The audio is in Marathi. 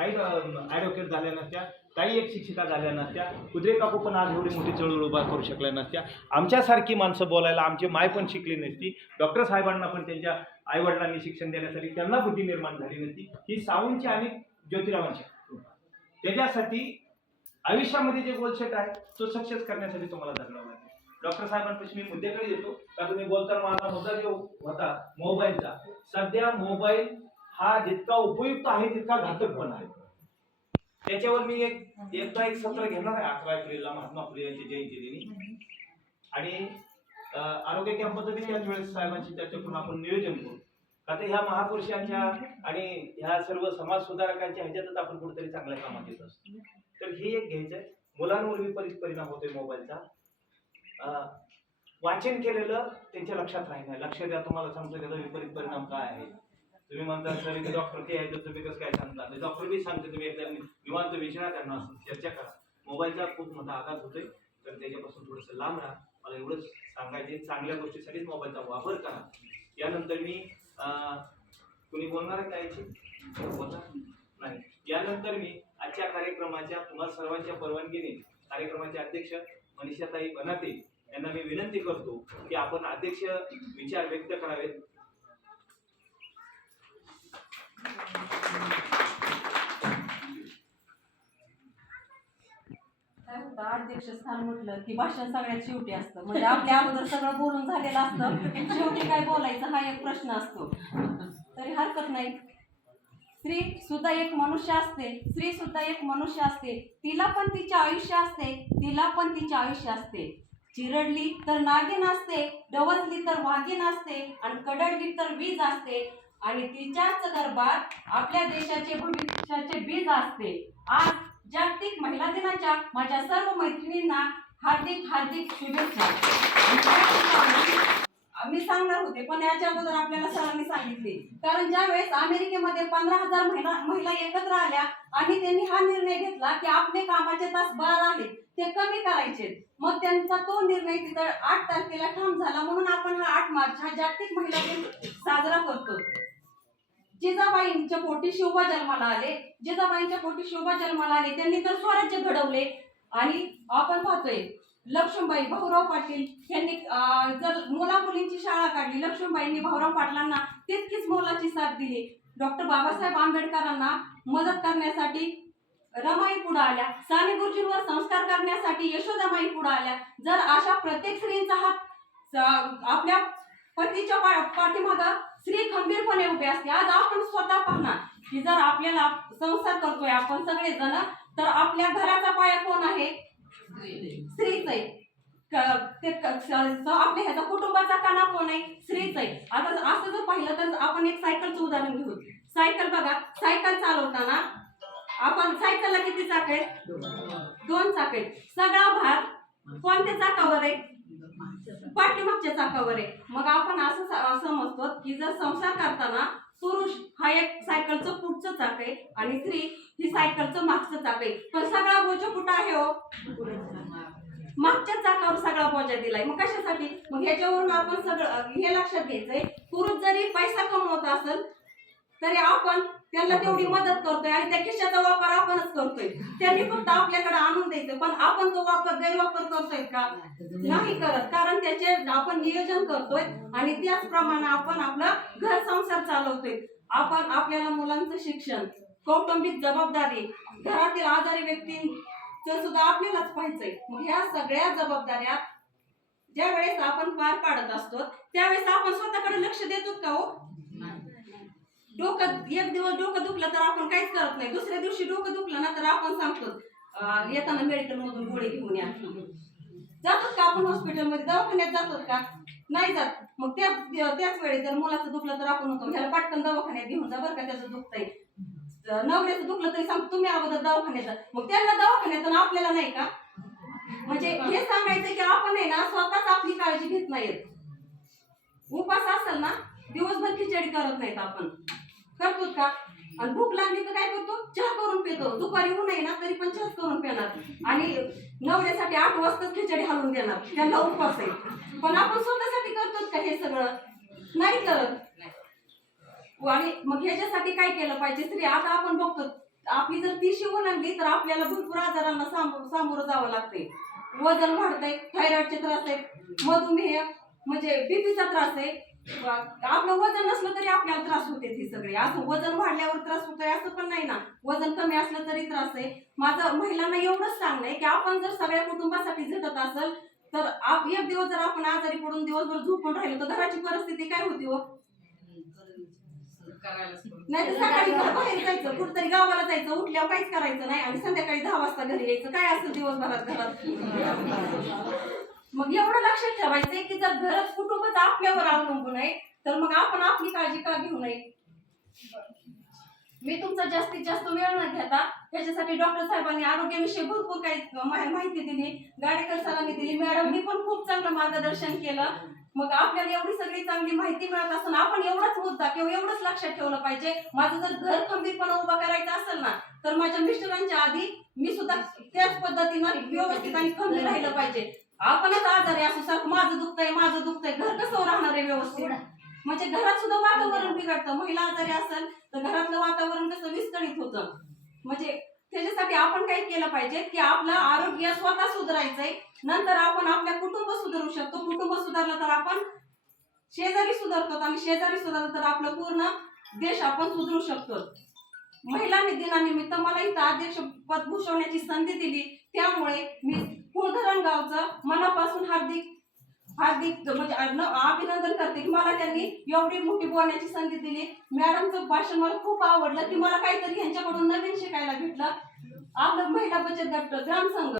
काही ॲडव्होकेट झाल्या नसत्या काही एक शिक्षिका झाल्या नसत्या कुद्रे काकू पण आज एवढी मोठी चळवळ उभा करू शकल्या नसत्या. आमच्यासारखी माणसं बोलायला आमची माय पण शिकली नसती. डॉक्टर साहेबांना पण त्यांच्या आईवडिलांनी शिक्षण देण्यासाठी त्यांना बुद्धी निर्माण झाली नसती. ही साऊंची आणि ज्योतिरावांची. त्याच्यासाठी आयुष्यामध्ये जे गोलसेट आहे तो सक्सेस करण्यासाठी तुम्हाला धरणावं लागेल डॉक्टर साहेबांपेक्षा मी मुद्द्याकडे येतो. का तुम्ही बोलताना माझा मुद्दा जो होता मोबाईलचा. सध्या मोबाईल हा जितका उपयुक्त आहे तितका घातक पण आहे. त्याच्यावर मी एक एकदा एक सत्र घेणार आहे अकरा एप्रिलला महात्मा फुले यांची जयंती दिनी आणि आरोग्य कॅम्पचं बी त्याच वेळेस साहेबांची चर्चा करून आपण नियोजन करू. आता ह्या महापुरुषांच्या आणि ह्या सर्व समाज सुधारकांच्या ह्याच्यातच आपण कुठेतरी चांगल्या कामात येत असतो. तर हे एक घ्यायचं आहे. मुलांवर विपरीत परिणाम होतोय मोबाईलचा. वाचन केलेलं त्यांच्या लक्षात राहील नाही लक्ष द्या तुम्हाला सांगतो त्याचा विपरीत परिणाम काय आहे? तुम्ही म्हणता सर इथे डॉक्टर ते आहे तर तुम्ही कसं काय सांगता डॉक्टर बी सांगते तुम्ही एकदा निवांत विचारा त्यांना चर्चा करा. मोबाईलचा खूप मोठा आघात होतोय तर त्याच्यापासून थोडंसं लांब राहा. मला एवढंच सांगायचे चांगल्या गोष्टीसाठीच मोबाईलचा वापर करा. यानंतर मी कुणी बोलणार आहे का बोलणार? नाही. यानंतर मी आजच्या कार्यक्रमाच्या तुम्हाला सर्वांच्या परवानगीने कार्यक्रमाचे अध्यक्ष मनीषाताई बनाते यांना मी विनंती करतो की आपण अध्यक्ष विचार व्यक्त करावेत. काय होतं म्हटलं की भाषण सगळ्यात शेवटी असतं. म्हणजे आपल्या अगोदर सगळं बोलून झालेलं असतं. शेवटी काय बोलायचं हा एक प्रश्न असतो. तरी हरकत नाही. स्त्री सुद्धा एक मनुष्य असते. स्त्री सुद्धा एक मनुष्य असते. तिला पण तिचे आयुष्य असते. तिला पण तिचे आयुष्य असते. चिरडली तर नागिन असते डवचली तर वाघीण असते आणि कडडली तर वीज असते. आणि तिच्याच गर्भात आपल्या देशाचे भविष्याचे बीज असते. आज जागतिक महिला दिनाच्या माझ्या सर्व मैत्रिणींना हार्दिक हार्दिक शुभेच्छा. मी सांगणार होते पण याच्या अगोदर आपल्याला सरांनी सांगितले. कारण ज्यावेळेस अमेरिकेमध्ये पंधरा हजार महिला महिला एकत्र आल्या आणि त्यांनी हा निर्णय घेतला की आपले कामाचे तास बारा आहेत ते कमी करायचे. मग त्यांचा तो निर्णय तिथं आठ तारखेला ठाम झाला म्हणून आपण हा आठ मार्च हा जागतिक महिला दिन साजरा करतो. जिजाबाईंच्या पोटी शिवबा जन्माला आले. जिजाबाईंच्या पोटी शिवबा जन्माला आले. त्यांनी तर स्वराज्य घडवले. आणि आपण पाहतोय लक्ष्मीबाई भाऊराव पाटील यांनी जर मुला मुलींची शाळा काढली लक्ष्मीबाईंनी भाऊराव पाटलांना तितकीच मोलाची साथ दिली. डॉक्टर बाबासाहेब आंबेडकरांना मदत करण्यासाठी रमाई पुढे आल्या. साने गुरुजींवर संस्कार करण्यासाठी यशोदाबाई पुढे आल्या. जर अशा प्रत्येक स्त्रीचा हात आपल्या पतीच्या पाठीमागं स्त्री खंबीरपणे उभे असते. आज आपण स्वतः पाहणार की जर आपल्याला संसार करतोय आपण सगळे जण तर आपल्या घराचा पाया कोण आहे? स्त्रीच आहे. ते आपल्या ह्याचा कुटुंबाचा काना कोण आहे? स्त्रीच आहे. आता असं जर पाहिलं तर आपण एक सायकलचं उदाहरण घेऊ. सायकल बघा. सायकल चालवताना आपण सायकलला किती चाक? आहेत दोन चाक. आहेत सगळा भार कोणत्या चाकावर आहे? पाठीमागच्या चाकावर आहे. मग आपण असं स- की जर संसार करताना पुरुष हा एक सायकलचं पुढचं चाक आहे आणि स्त्री ही सायकलचं मागचं चाक आहे. पण सगळा बोजा कुठं आहे हो? मागच्या चाकावर सगळा बोजा दिलाय. मग कशासाठी? मग ह्याच्यावरून आपण सगळं हे लक्षात घ्यायचंय. पुरुष जरी पैसा कमवत असेल तरी आपण त्यांना तेवढी मदत करतोय आणि त्या खिशाचा वापर आपणच करतोय. त्यांनी फक्त आपल्याकडे आणून द्यायचं. पण आपण तो वापर गैरवापर करतोय का? नाही करत. कारण त्याचे आपण नियोजन करतोय आणि त्याचप्रमाणे आपण आपलं घर संसार चालवतोय. आपण आपल्याला मुलांचं शिक्षण कौटुंबिक जबाबदारी घरातील आजारी व्यक्तींचं सुद्धा आपल्यालाच पाहायचंय. मग ह्या सगळ्या जबाबदाऱ्या ज्या वेळेस आपण पार पाडत असतो त्यावेळेस आपण स्वतःकडे लक्ष देतो का हो? डोकं एक दिवस डोकं दुखलं तर आपण काहीच करत नाही. दुसऱ्या दिवशी डोकं दुखलं ना तर आपण सांगतो येताना मेडिकल मधून गोळी घेऊन या. जातात का आपण हॉस्पिटलमध्ये दवाखान्यात जातात का? नाही जात. मग त्या त्याच वेळी जर मुलाचं दुखलं तर आपण होतो ह्याला पटकन दवाखान्यात घेऊन जा बरं का त्याचं दुखतंय. नवऱ्याचं दुखलं तरी सांग तुम्ही अगोदर दवाखान्यात मग त्यांना दवाखान्यात आपल्याला नाही का? म्हणजे हे सांगायचं की आपण आहे ना स्वतःच आपली काळजी घेत नाहीत. उपास असेल ना दिवसभर खिचडी करत नाहीत आपण. करतो का? आणि भूक लागली तर काय करतो? चहा करून पितो. दुपारी ऊन आहे ना तरी पण चहाच करून पिणार. आणि नवऱ्यासाठी आठ वाजताच खिचडी हलवून देणार. त्यांना उपवास आहे. पण आपण स्वतःसाठी करतो का हे सगळं? नाही करत. आणि मग ह्याच्यासाठी काय केलं पाहिजे? स्त्री आता आपण बघतो आपली जर तीशी आणली तर आपल्याला भरपूर आजारांना सामोरं सामोरं जावं लागते वजन वाढतंय थायरॉइडचे त्रास आहेत. मधुमेह म्हणजे बीपीचा त्रास आहे. आपलं वजन नसलं तरी आपल्याला त्रास होते हे सगळे. असं वजन वाढल्यावर त्रास होतोय असं पण नाही ना. वजन कमी असलं तरी त्रास आहे. माझं महिलांना एवढंच सांगणं आहे की आपण जर सगळ्या कुटुंबासाठी झटत असेल तर आप एक दिवस जर आपण आजारी पडून दिवसभर झोपून राहिलो तर घराची परिस्थिती काय होती हो? नाही तर सकाळी बाहेर जायचं कुठतरी गावाला जायचं उठल्यावर काहीच करायचं नाही आणि संध्याकाळी दहा वाजता घरी यायचं. काय असतं दिवसभरात घरात? मग एवढं लक्षात ठेवायचंय की जर घरात कुटुंबच आपल्यावर अवलंबून आहे तर मग आपण आपली काळजी का घेऊ नये? मी तुमचा जास्तीत जास्त वेळ न घेता त्याच्यासाठी डॉक्टर साहेबांनी आरोग्याविषयी भरपूर काही माहिती दिली गाडेकर सरांनी दिली. मॅडमनी पण खूप चांगलं मार्गदर्शन केलं. मग आपल्याला एवढी सगळी चांगली माहिती मिळत असून आपण एवढाच मुद्दा किंवा एवढंच लक्षात ठेवलं पाहिजे. माझं जर घर खंबीरपणे उभं करायचं असेल ना तर माझ्या मिस्टरांच्या आधी मी सुद्धा त्याच पद्धतीनं व्यवस्थित आणि खंबीर राहिलं पाहिजे. आपणच आजारी असू सारखं माझं दुखतंय माझं दुखतंय. घर कसं राहणार आहे व्यवस्थित? म्हणजे घरात सुद्धा वातावरण बिघडतं. महिला आजारी असेल तर घरातलं वातावरण कसं विस्कळीत होतं? म्हणजे त्याच्यासाठी आपण काय केलं पाहिजे की आपलं आरोग्य स्वतः सुधारायचंय. नंतर आपण आपल्या कुटुंब सुधारू शकतो. कुटुंब सुधारलं तर आपण शेजारी सुधारतो आणि शेजारी सुधारलं तर आपलं पूर्ण देश आपण सुधारू शकतो. महिला दिनानिमित्त मला इथं अध्यक्ष पद भूषवण्याची संधी दिली. त्यामुळे मी कुळधरण गावचं मनापासून हार्दिक हार्दिक म्हणजे अभिनंदन करते की मला त्यांनी एवढी मोठी बोलण्याची संधी दिली. मॅडमचं भाषण मला खूप आवडलं की मला काहीतरी यांच्याकडून नवीन शिकायला भेटलं. आपलं महिला बचत गट ग्रामसंघ.